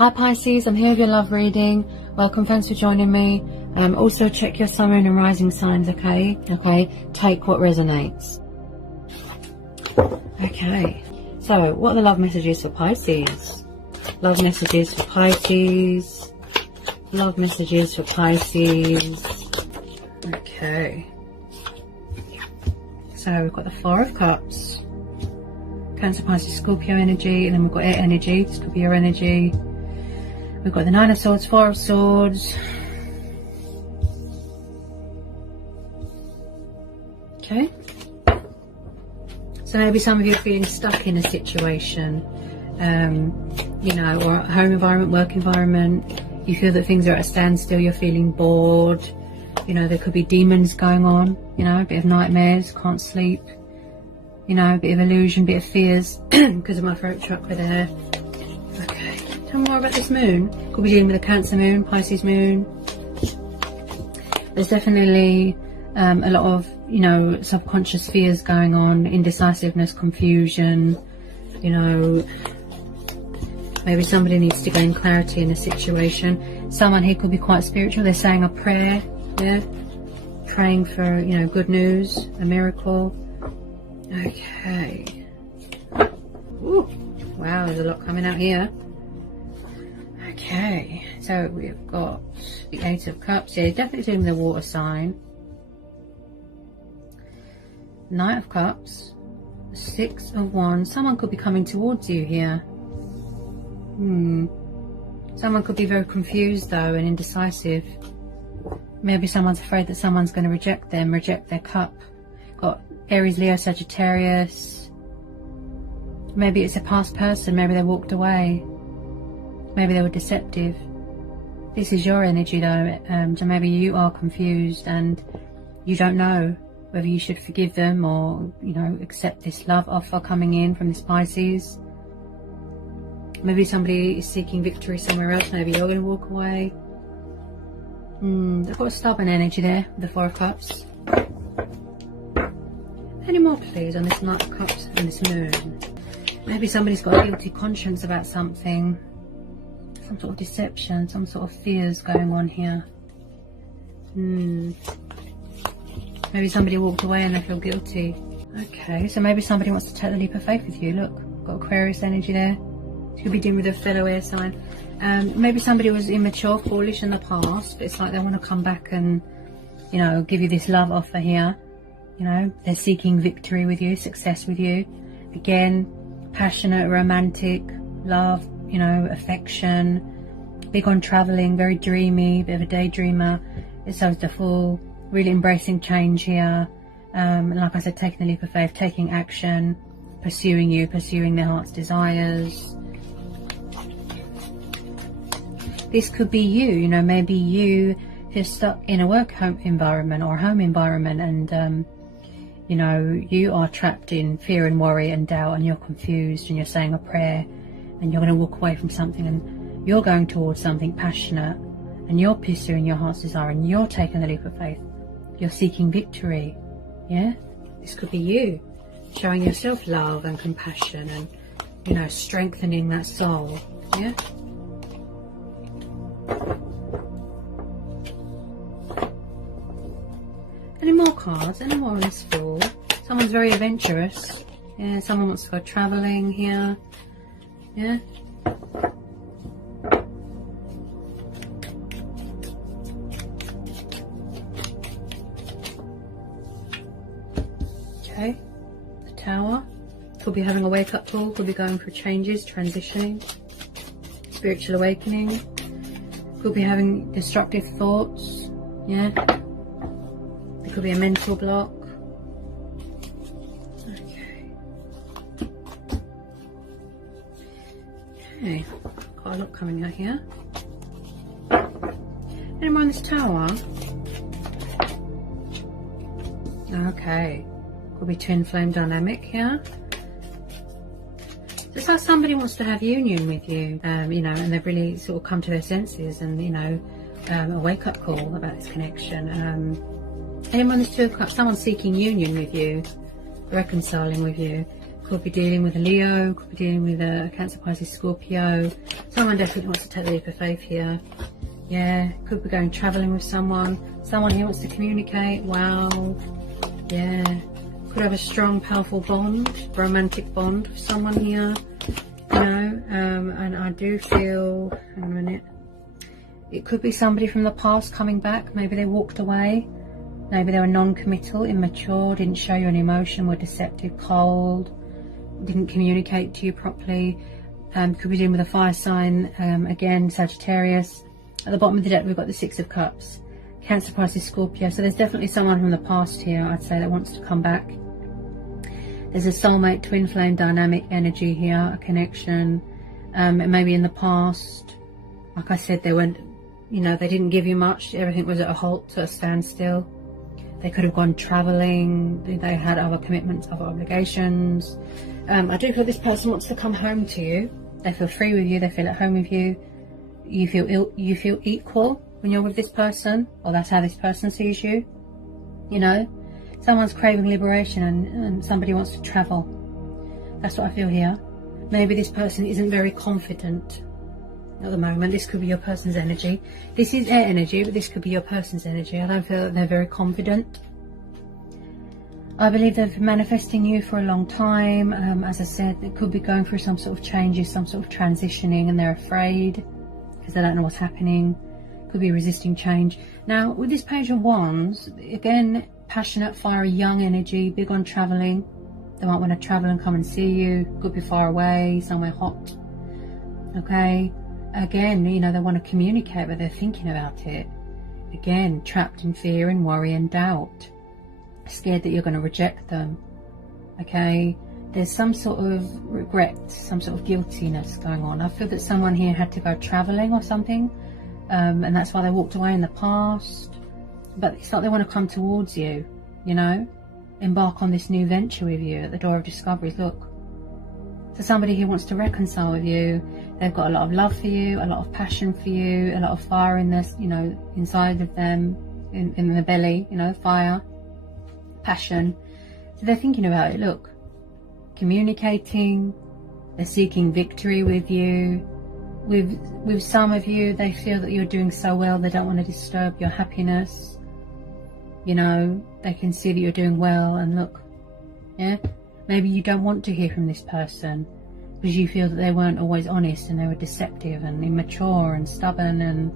Hi Pisces, I'm here with your love reading. Welcome, thanks for joining me. Also check your sun, moon and rising signs, okay? Take what resonates. Okay, so what are the love messages for Pisces? Love messages for Pisces. Love messages for Pisces. Okay. So we've got the Four of Cups. Cancer, Pisces, Scorpio energy, and then we've got air energy. This could be your energy. We've got the Nine of Swords, Four of Swords. Okay. So maybe some of you are feeling stuck in a situation, you know, or home environment, work environment. You feel that things are at a standstill, you're feeling bored. You know, there could be demons going on, you know, a bit of nightmares, can't sleep. You know, a bit of illusion, a bit of fears because of my throat chakra there. Okay, tell me more about this moon. Could be dealing with a Cancer moon, Pisces moon. There's definitely a lot of, you know, subconscious fears going on, indecisiveness, confusion. You know, maybe somebody needs to gain clarity in a situation. Someone here could be quite spiritual. They're saying a prayer, yeah, praying for, you know, good news, a miracle. Okay. Ooh, wow, there's a lot coming out here. Okay, so we've got the Eight of Cups. Yeah, definitely doing the water sign. Knight of Cups. Six of Wands. Someone could be coming towards you here. Someone could be very confused though and indecisive. Maybe someone's afraid that someone's going to reject them, reject their cup. Got Aries, Leo, Sagittarius. Maybe it's a past person. Maybe they walked away. Maybe they were deceptive. This is your energy though. So maybe you are confused and you don't know whether you should forgive them or, you know, accept this love offer coming in from this Pisces. Maybe somebody is seeking victory somewhere else. Maybe you're going to walk away. They've got a stubborn energy there, the Four of Cups. Any more please on this Knight of Cups and this moon? Maybe somebody's got a guilty conscience about something. Some sort of deception, some sort of fears going on here. Maybe somebody walked away and they feel guilty. Okay, so maybe somebody wants to take the leap of faith with you. Look, got Aquarius energy there. You could be dealing with a fellow air sign. Maybe somebody was immature, foolish in the past, but it's like they want to come back and, you know, give you this love offer here. You know, they're seeking victory with you, success with you. Again, passionate, romantic, love, you know, affection. Big on traveling, very dreamy, bit of a daydreamer. It's so the full, really embracing change here. And like I said, taking the leap of faith, taking action, pursuing you, pursuing their heart's desires. This could be you know, maybe you are stuck in a work home environment or home environment and, you know, you are trapped in fear and worry and doubt and you're confused and you're saying a prayer and you're going to walk away from something and you're going towards something passionate and you're pursuing your heart's desire and you're taking the leap of faith. You're seeking victory, yeah? This could be you showing yourself love and compassion and, you know, strengthening that soul, yeah? Any more cards? Any more on this Fool? Someone's very adventurous. Yeah, someone wants to go travelling here. Yeah. Okay. The Tower. Could be having a wake-up call. Could be going through changes, transitioning. Spiritual awakening. Could be having destructive thoughts. Yeah. It could be a mental block. Okay, got a lot coming out here. Any more on this Tower? Okay, could be twin flame dynamic here. It's like somebody wants to have union with you, you know, and they've really sort of come to their senses and, you know, a wake-up call about this connection. Anyone that's someone's seeking union with you, reconciling with you. could be dealing with a Leo, could be dealing with a Cancer, Pisces, Scorpio. Someone definitely wants to take the leap of faith here. Yeah, could be going travelling with someone. Someone who wants to communicate. Wow. Yeah. Could have a strong, powerful bond, romantic bond with someone here. You know, and I do feel, hang on a minute. It could be somebody from the past coming back. Maybe they walked away. Maybe they were non-committal, immature, didn't show you any emotion, were deceptive, cold, didn't communicate to you properly. Could be dealing with a fire sign. Again, Sagittarius. At the bottom of the deck, we've got the Six of Cups. Cancer, Pisces, Scorpio. So there's definitely someone from the past here, I'd say, that wants to come back. There's a soulmate, twin flame dynamic energy here, a connection. Maybe in the past, like I said, they weren't, you know, they didn't give you much. Everything was at a halt, at a standstill. They could have gone travelling. They had other commitments, other obligations. I do feel this person wants to come home to you. They feel free with you. They feel at home with you. You feel equal when you're with this person, or that's how this person sees you. You know, someone's craving liberation, and somebody wants to travel. That's what I feel here. Maybe this person isn't very confident at the moment. This could be your person's energy. This is their energy, but this could be your person's energy. I don't feel that they're very confident. I believe they've been manifesting you for a long time. As I said, they could be going through some sort of changes, some sort of transitioning, and they're afraid because they don't know what's happening. Could be resisting change. Now, with this Page of Wands, again, passionate, fiery, young energy, big on travelling. They might want to travel and come and see you. Could be far away, somewhere hot. Okay. Again, you know, they want to communicate, but they're thinking about it. Again, trapped in fear and worry and doubt. Scared that you're going to reject them. Okay. There's some sort of regret, some sort of guiltiness going on. I feel that someone here had to go travelling or something. And that's why they walked away in the past. But it's like they want to come towards you, you know. Embark on this new venture with you at the door of discoveries. Look. So somebody who wants to reconcile with you. They've got a lot of love for you, a lot of passion for you, a lot of fire in this, you know, inside of them, in the belly, you know, fire, passion. So they're thinking about it. Look, communicating, they're seeking victory with you. With some of you, they feel that you're doing so well, they don't want to disturb your happiness. You know, they can see that you're doing well, and look, yeah, maybe you don't want to hear from this person because you feel that they weren't always honest and they were deceptive and immature and stubborn, and,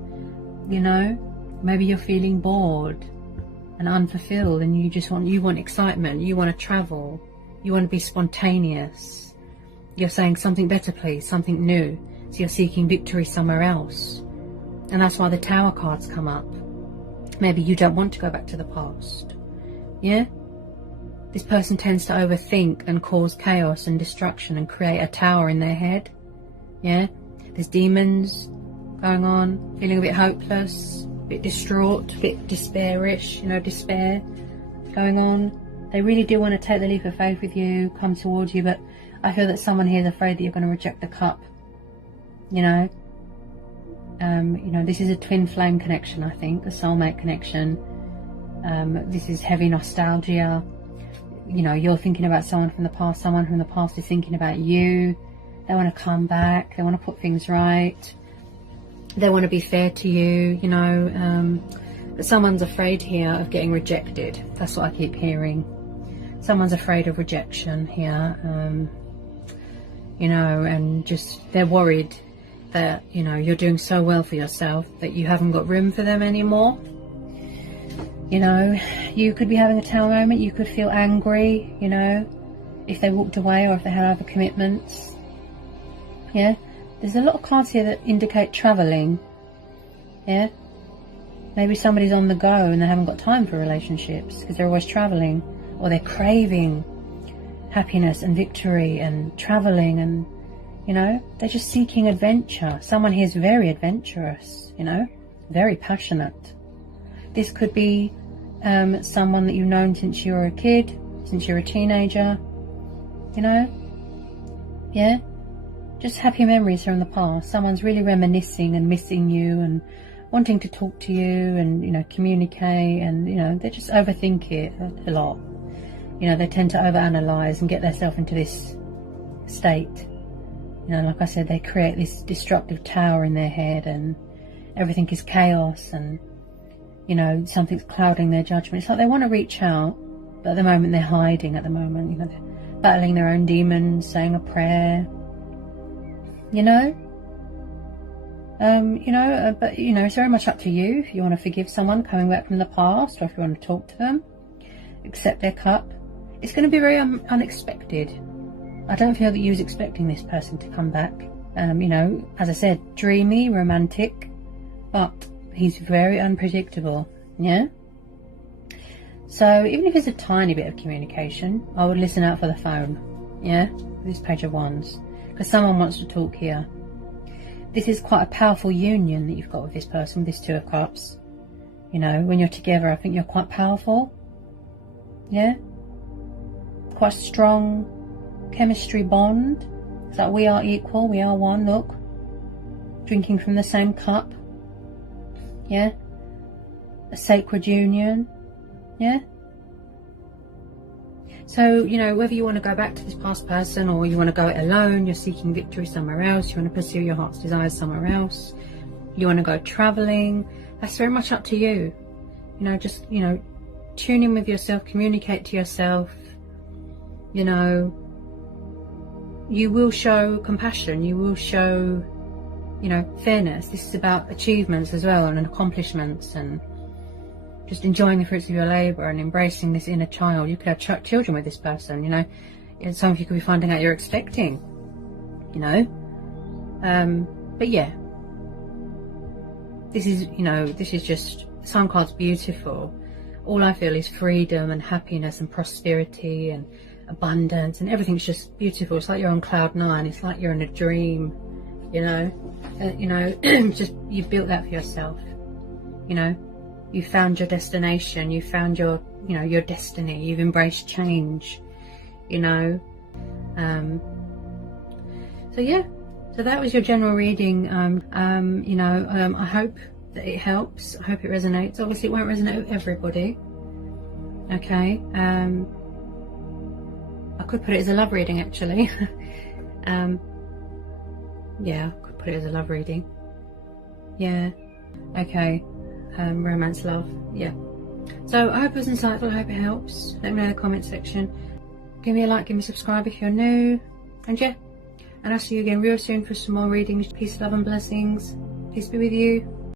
you know, maybe you're feeling bored and unfulfilled, and you want excitement, you want to travel, you want to be spontaneous. You're saying something better, please, something new. So you're seeking victory somewhere else. And that's why the Tower cards come up. Maybe you don't want to go back to the past. Yeah? This person tends to overthink and cause chaos and destruction and create a tower in their head. Yeah? There's demons going on, feeling a bit hopeless, a bit distraught, a bit despairish, you know, despair going on. They really do want to take the leap of faith with you, come towards you, but I feel that someone here is afraid that you're going to reject the cup. You know, this is a twin flame connection, I think, a soulmate connection. This is heavy nostalgia. You know, you're thinking about someone from the past, someone from the past is thinking about you. They want to come back, they want to put things right, they want to be fair to you, you know, but someone's afraid here of getting rejected. That's what I keep hearing. Someone's afraid of rejection here, you know, and just they're worried that, you know, you're doing so well for yourself that you haven't got room for them anymore. You know, you could be having a Tower moment, you could feel angry, you know, if they walked away or if they had other commitments. Yeah, there's a lot of cards here that indicate travelling. Yeah, maybe somebody's on the go and they haven't got time for relationships because they're always travelling, or they're craving happiness and victory and travelling, and, you know, they're just seeking adventure. Someone here is very adventurous, you know, very passionate. This could be someone that you've known since you were a kid, since you're a teenager, you know. Yeah, just happy memories from the past. Someone's really reminiscing and missing you and wanting to talk to you and, you know, communicate, and, you know, they just overthink it a lot. You know, they tend to overanalyze and get themselves into this state. You know, like I said, they create this destructive tower in their head, and everything is chaos, and, you know, something's clouding their judgment. It's like they want to reach out, but at the moment they're hiding. At the moment, you know, they're battling their own demons, saying a prayer. You know, but you know, it's very much up to you if you want to forgive someone coming back from the past, or if you want to talk to them, accept their cup. It's going to be very unexpected. I don't feel that you was expecting this person to come back. You know, as I said, dreamy, romantic, but he's very unpredictable. Yeah. So even if it's a tiny bit of communication, I would listen out for the phone. Yeah, this Page of Wands, because someone wants to talk here. This is quite a powerful union that you've got with this person, this Two of Cups. You know, when you're together, I think you're quite powerful. Yeah? Quite strong chemistry bond. It's like we are equal, we are one, look. Drinking from the same cup. Yeah? A sacred union. Yeah? So, you know, whether you want to go back to this past person, or you want to go it alone, you're seeking victory somewhere else, you want to pursue your heart's desires somewhere else, you want to go travelling, that's very much up to you. You know, just, you know, tune in with yourself, communicate to yourself. You know, you will show compassion, you will show, you know, fairness. This is about achievements as well, and accomplishments, and just enjoying the fruits of your labour, and embracing this inner child. You could have children with this person, you know. It's something you could be finding out you're expecting, you know. But yeah, this is, you know, this is just, Sun card's beautiful. All I feel is freedom and happiness and prosperity and abundance, and everything's just beautiful. It's like you're on cloud 9. It's like you're in a dream, you know. Just, you've built that for yourself, you know. You found your destination, you found your, you know, your destiny, you've embraced change, you know. So yeah, so that was your general reading. You know, I hope that it helps, I hope it resonates. Obviously it won't resonate with everybody, okay. I could put it as a love reading, actually. Yeah, I could put it as a love reading. Yeah, okay. Romance, love, yeah. So I hope it was insightful, I hope it helps. Let me know in the comment section. Give me a like, give me a subscribe if you're new. And yeah, and I'll see you again real soon for some more readings. Peace, love and blessings. Peace be with you.